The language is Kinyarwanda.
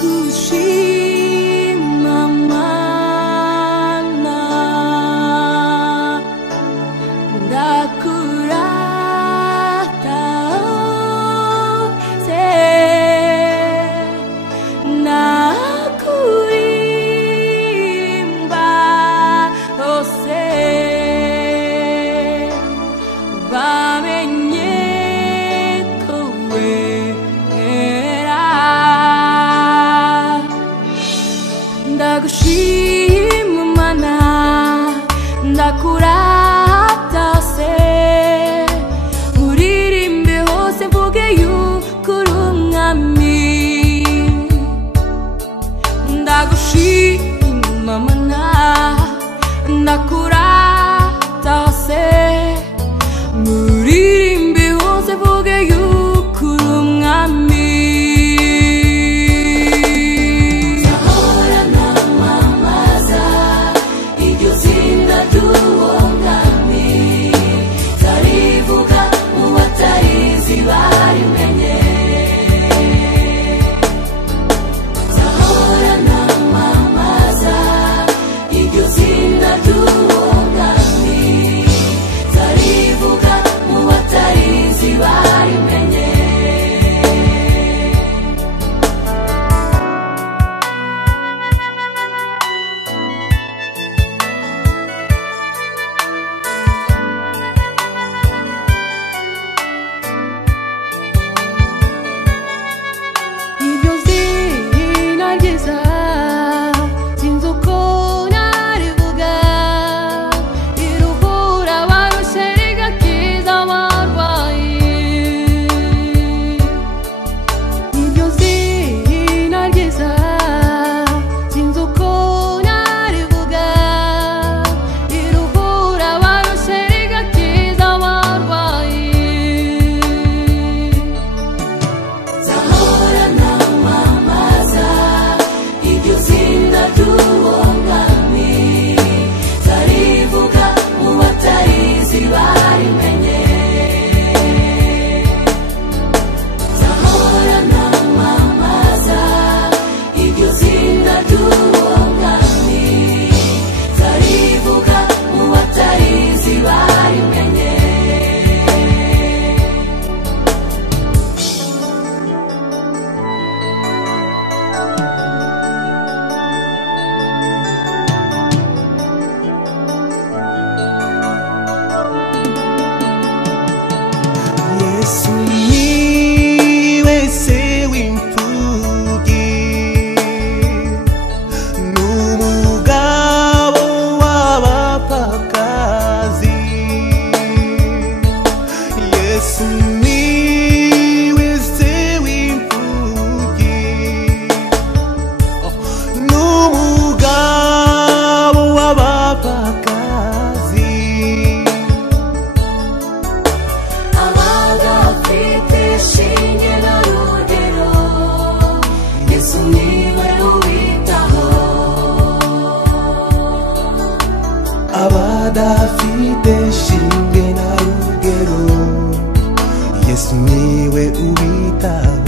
ndagushima Mana, ndakurata hose, nakuririmba hose, bamenye ko wera. Ndagushima Mana, ndakurata hose, uririmbe hose mvuge yuko uri umwami. Ndagushima Mana, ndakurata hose, uririmbe hose mvuge yuko uri umwami. Yesu niwe se w'imfubyi, n'umugabo w'abapfakazi. Yesu niwe se w'imfubyi, n'umugabo w'abapfakazi. Shinge na rugero, Yesu niwe ubitaho. Abadafite shinge na rugero, Yesu niwe ubitaho.